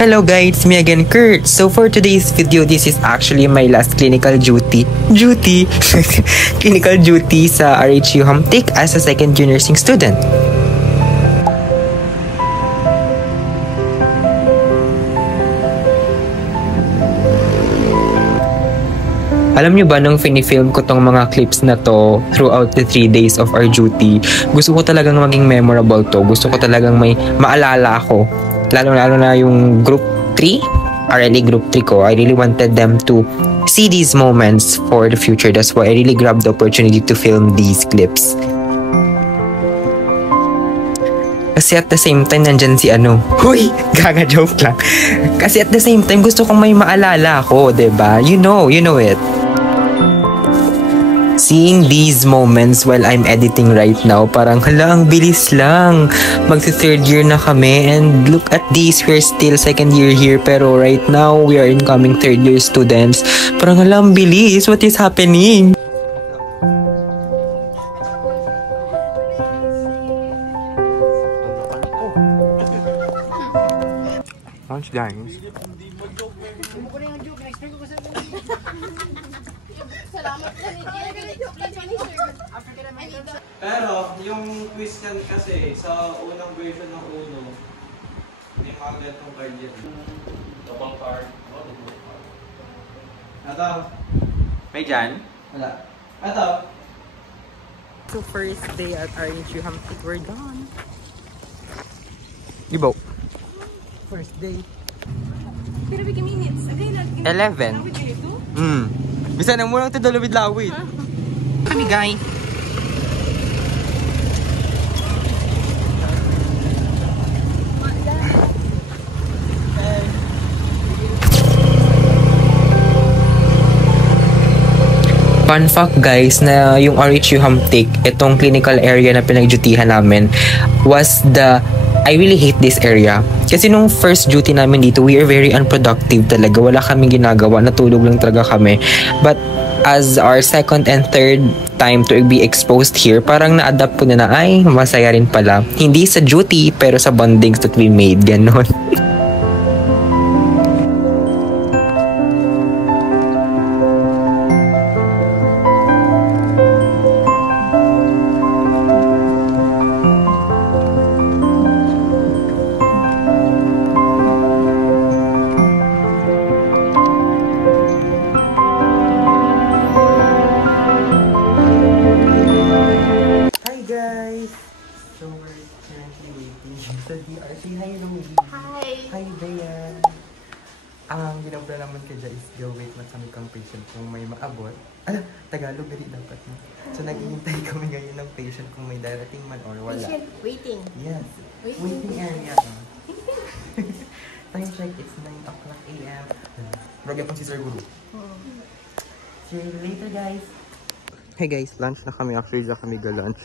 Hello guys, it's me again, Kurt. So for today's video, this is actually my last clinical duty. Clinical duty sa RHU Hamtik as a second year nursing student. Alam nyo ba, nung finifilm ko tong mga clips na to throughout the 3 days of our duty, gusto ko talagang maging memorable to. Gusto ko talagang may maalala ako. Lalo na yung group 3, RLE group 3 ko. I really wanted them to see these moments for the future. That's why I really grabbed the opportunity to film these clips. Kasi at the same time, nandyan si Huy! Gaga, joke lang. Kasi at the same time, gusto kong may maalala ako, diba? You know it. Seeing these moments while I'm editing right now, parang hala, ang bilis lang. Magsi-third year na kami, and look at this, we're still second year here, pero right now, we are incoming third year students. Parang hala, ang bilis. What is happening? Lunch, guys. Pero, yung quiz yan kasi, sa unang version ng Uno, may mga ganitong card yan. Double card. Ito. May dyan? Wala. Ito. So first day at RHU Hamtik, we're done. Ibo. First day. Pero bigyan minutes. 11. Bisa na mo lang ito dalawid-lawid. Kami guys. Fun fact guys, na yung RHU Hamtik, itong clinical area na pinag-dutihan namin, was I really hate this area. Kasi nung first duty namin dito, we are very unproductive talaga. Wala kaming ginagawa, natulog lang talaga kami. But as our second and third time to be exposed here, parang na-adapt ko na ay, masaya rin pala. Hindi sa duty, pero sa bondings that we made, ganon. Hi, Bea. Ang ginabla naman kaya is wait kami kang patient kung may maabot. Tagalog na dapat mo. So naghihintay kami ngayon ng patient kung may darating man or wala. Patient waiting. Yes. Waiting area. Time check, it's 9 o'clock a.m. Bagay pang si Sir Guru. See you later, guys. Hey guys, lunch na kami. Actually, dyan kami ga-lunch.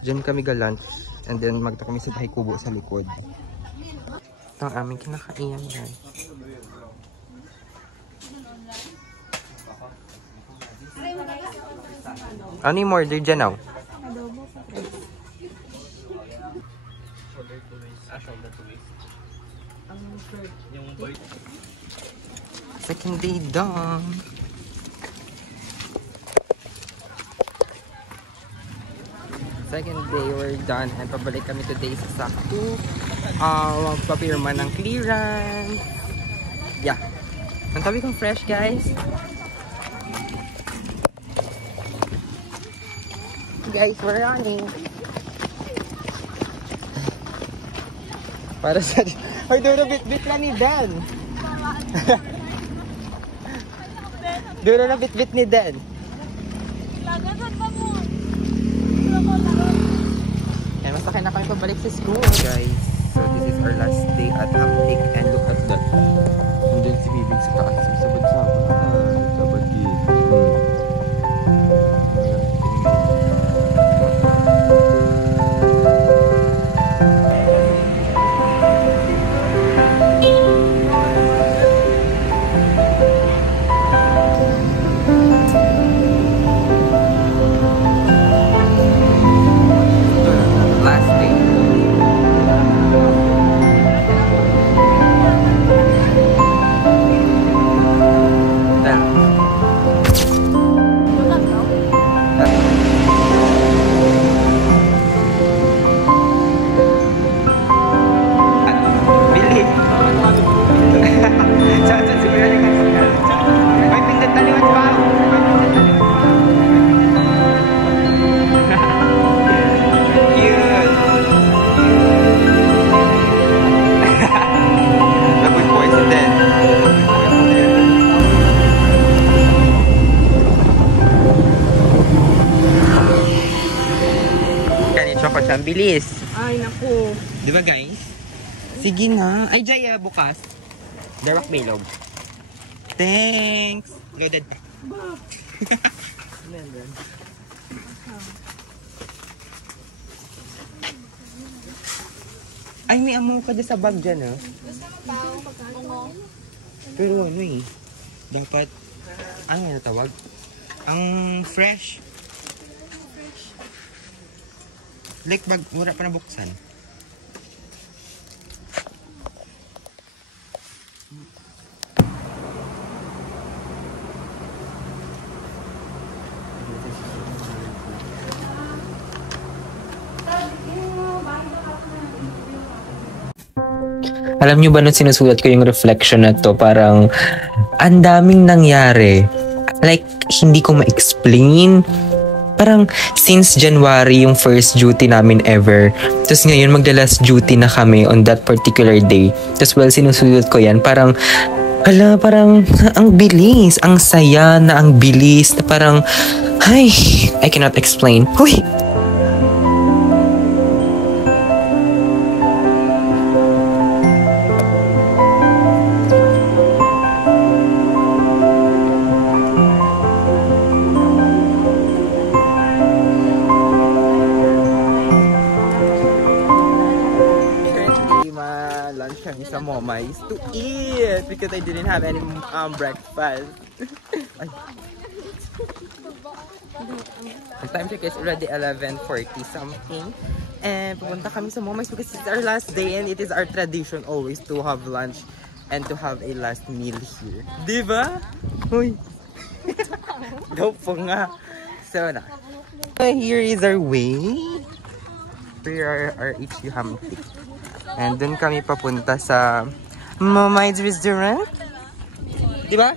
Diyan kami ga-lunch. And then magta kami sa Dahi Kubo sa likod. Ito ang aming kinakainan, guys. Ano yung order dyan now? Second day done. Second day we're done and pabalik kami today sa Sakto. Magpapirma ng clearance. Yeah. Ang tabi kong fresh, guys. Guys, we're running. Para sa... Ay, duro bit-bit na ni Dan. Duro na bit-bit ni Dan. And masakay na kami pabalik sa school, guys. So this is our last day at Hamtik and look at that. Nandun si Bibing sa taas. Sabad-sabad. Sabad gid. Bilis. Ay, naku. Di ba guys? Sige na. Ay, Jaya, bukas. Darak Bailog. Thanks. Loaded pa. Ay, may amo ka dyan sa bag dyan, ah. Pero ano eh, dapat, ano yung tawag? Ang fresh. Like, mura pa nabuksan. Alam nyo ba nung sinusulat ko yung reflection na to, parang ang daming nangyari. Like, hindi ko ma-explain. Parang since January yung first duty namin ever. Tapos ngayon magla-last duty na kami on that particular day. Tapos well, sinusulat ko yan. Parang, parang ang bilis. Ang saya na ang bilis. Na parang, ay, I cannot explain. Huy! Sa Momais to eat because I didn't have any breakfast. The time check is already 11:40 something. And pupunta kami sa Momais because it's our last day and it is our tradition always to have lunch and to have a last meal here. Diba? Uy! Daw po nga. So na. Here is our way. We are our HU Hamtik. And dun kami papunta sa Momais Restaurant. Diba?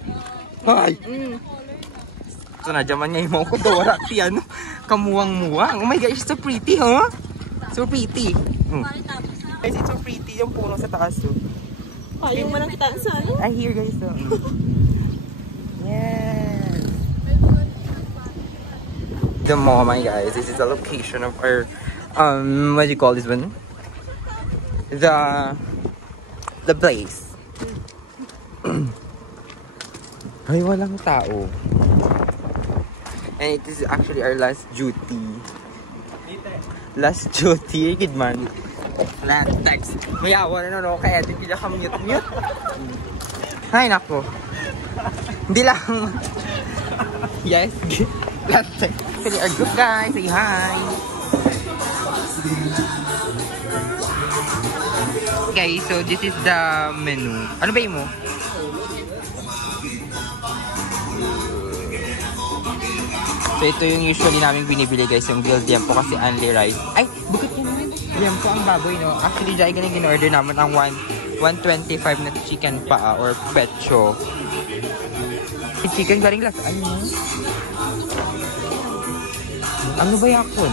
Hi! So na, jaman niya yung ko daw. Wala ano? Kamuwang-muwang. Oh my God, it's so pretty, huh? So pretty. Guys, it's so pretty yung puno sa taas. Ayaw mo lang kita sa ano? I hear guys. So. Yes! The Momai, guys. This is the location of our, what do you call this one? The place. Ay, walang tao. And it is actually our last duty. Last duty, kid man. Flat text. May awa na no, kaya di kita ka-mute. Ay, nako. Hindi lang. Yes. Flat text. Actually, our group guys, say hi. Okay, so this is the menu. Ano ba mo? So ito yung usually namin binibili guys, yung grilled yempo kasi only rice. Ay, bukod yun. Yempo ang baboy, no? Actually, dyan ganun gin-order namin ang 125 na chicken pa or pecho. Yung chicken galing lasa. Ano ba yakon?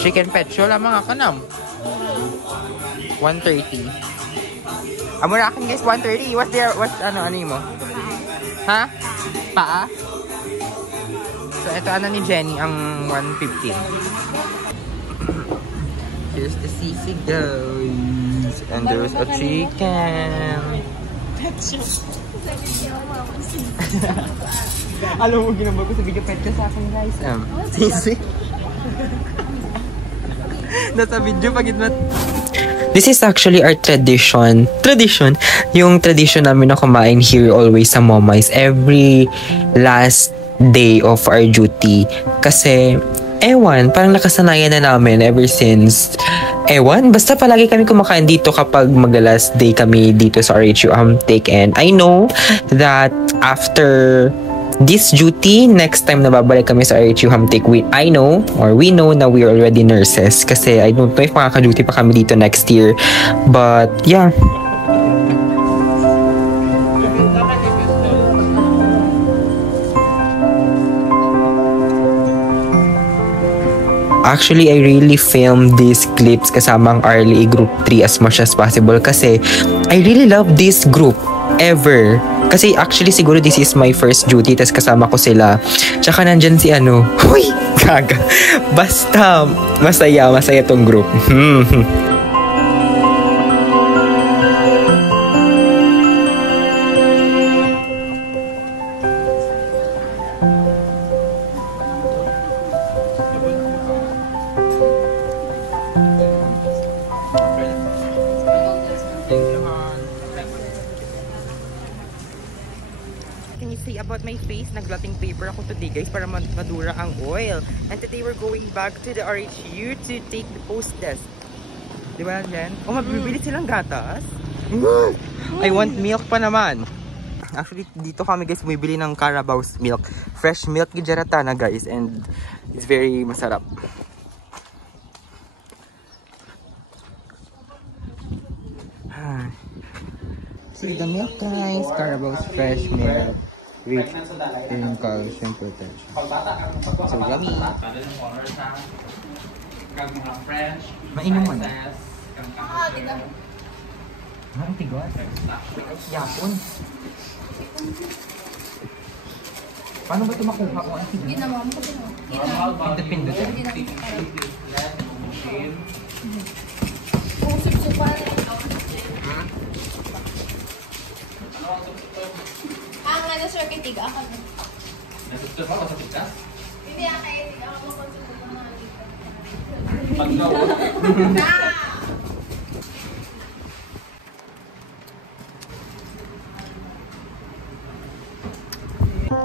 Chicken pecho lamang ako nam. 130. Amura akin guys, 130. What's ano mo? Ha? Paa? So ito ano ni Jenny ang 115. Here's the sisig guys. And there's a chicken. Alam mo, ginambal ko sa video pecho sa akin guys. Sisig. Nasa video pag itmat. This is actually our tradition. Yung tradition namin na kumain here always sa Momais every last day of our duty. Kasi, ewan, parang nakasanayan na namin ever since. Ewan, basta palagi kami kumakain dito kapag mag-last day kami dito sa RHU Hamtik. And I know that after this duty, next time na babalik kami sa RHU Hamtik, we know na we are already nurses. Kasi I don't know if makaka-duty pa kami dito next year. But, yeah. Actually, I really filmed these clips kasama ang RLA Group 3 as much as possible kasi I really love this group ever. Kasi actually siguro this is my first duty, tas kasama ko sila. Tsaka nandyan si ano, huy, kaga. Basta, masaya tong group. Can you say about my face? Nag-blotting paper ako today guys para madura ang oil. And today we're going back to the RHU to take the post test. Di ba yan? O mabibili silang gatas? I want milk pa naman. Actually dito kami guys bumibili ng Carabao's milk. Fresh milk gijaratana guys and it's very masarap. See the milk guys, Carabao's fresh milk with calcium protection. So yummy. Mainom mo na. Ang tigot. Yapon. Paano ba ito makuha ko? Ang tigot. Pindot-pindot. Ang ano sir, kay tiga ako. Nasubsub ako sa pikas? Hindi kay tiga ako makonsumo ng mga Pagkawal.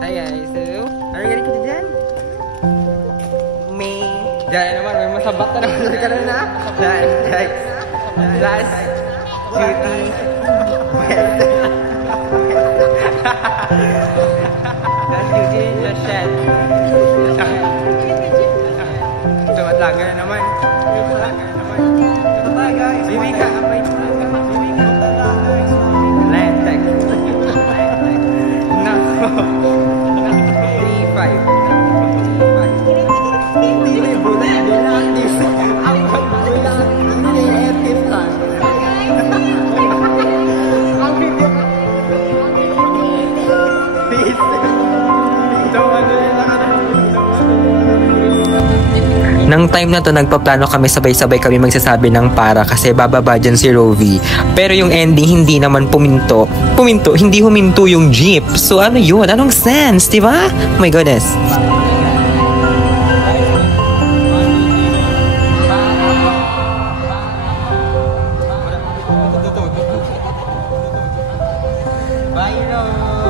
Hi guys, so are you ready to dyan? May dyan naman, may masabat na naman ka na. Guys, last duty. Last duty in the shed. Tumatlaga na naman. Bibi ka, apay mo. Lentek. Nako. 3-5. Hindi may bulan. Ang pagbulan. Hindi etin ka. Ang video. Nang time na to, nagpaplano kami, sabay-sabay kami magsasabi ng para kasi bababa dyan si Rovi. Pero yung ending, hindi naman puminto. Hindi huminto yung jeep. So ano yun? Anong sense, diba? Oh my goodness. Bye, Rose.